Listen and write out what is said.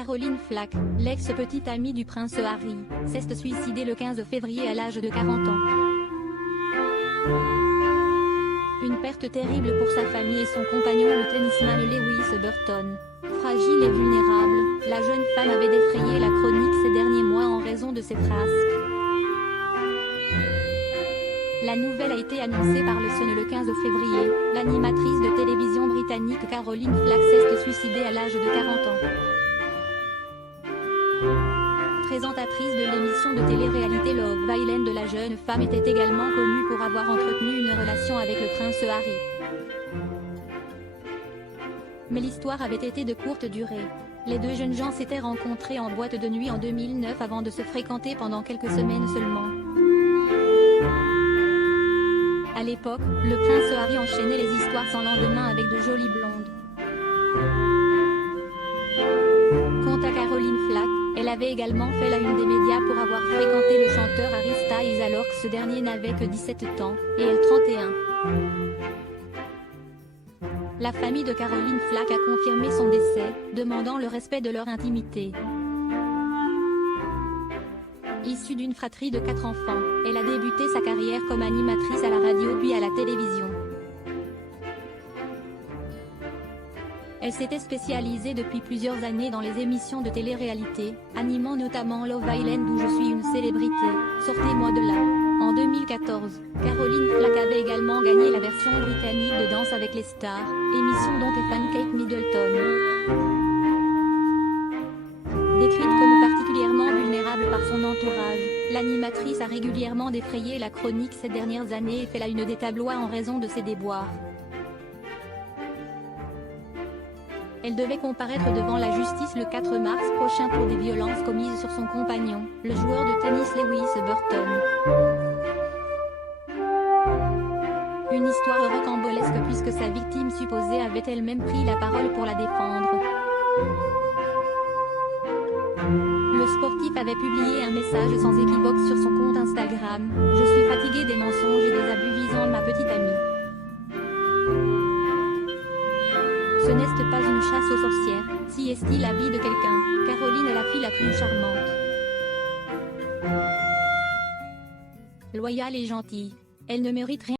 Caroline Flack, l'ex-petite amie du prince Harry, s'est suicidée le 15 février à l'âge de 40 ans. Une perte terrible pour sa famille et son compagnon le tennisman Lewis Burton. Fragile et vulnérable, la jeune femme avait défrayé la chronique ces derniers mois en raison de ses frasques. La nouvelle a été annoncée par le Sun le 15 février. L'animatrice de télévision britannique Caroline Flack s'est suicidée à l'âge de 40 ans. Présentatrice de l'émission de télé-réalité Love Island, la jeune femme était également connue pour avoir entretenu une relation avec le prince Harry. Mais l'histoire avait été de courte durée. Les deux jeunes gens s'étaient rencontrés en boîte de nuit en 2009 avant de se fréquenter pendant quelques semaines seulement. À l'époque, le prince Harry enchaînait les histoires sans lendemain avec de jolies blondes. Quant à Caroline Flack, elle avait également fait la une des médias pour avoir fréquenté le chanteur Harry Styles alors que ce dernier n'avait que 17 ans, et elle 31. La famille de Caroline Flack a confirmé son décès, demandant le respect de leur intimité. Issue d'une fratrie de 4 enfants, elle a débuté sa carrière comme animatrice à la radio puis à la télévision. Elle s'était spécialisée depuis plusieurs années dans les émissions de télé-réalité, animant notamment Love Island où je suis une célébrité, sortez-moi de là. En 2014, Caroline Flack avait également gagné la version britannique de Danse avec les stars, émission dont est fan Kate Middleton. Décrite comme particulièrement vulnérable par son entourage, l'animatrice a régulièrement défrayé la chronique ces dernières années et fait la une des tabloïds en raison de ses déboires. Elle devait comparaître devant la justice le 4 mars prochain pour des violences commises sur son compagnon, le joueur de tennis Lewis Burton. Une histoire rocambolesque puisque sa victime supposée avait elle-même pris la parole pour la défendre. Le sportif avait publié un message sans équivoque sur son compte Instagram: « Je suis fatigué des mensonges et des abus visant ma petite amie. Ce n'est pas une chasse aux sorcières, si est-il la vie de quelqu'un. Caroline est la fille la plus charmante. Loyale et gentille. Elle ne mérite rien.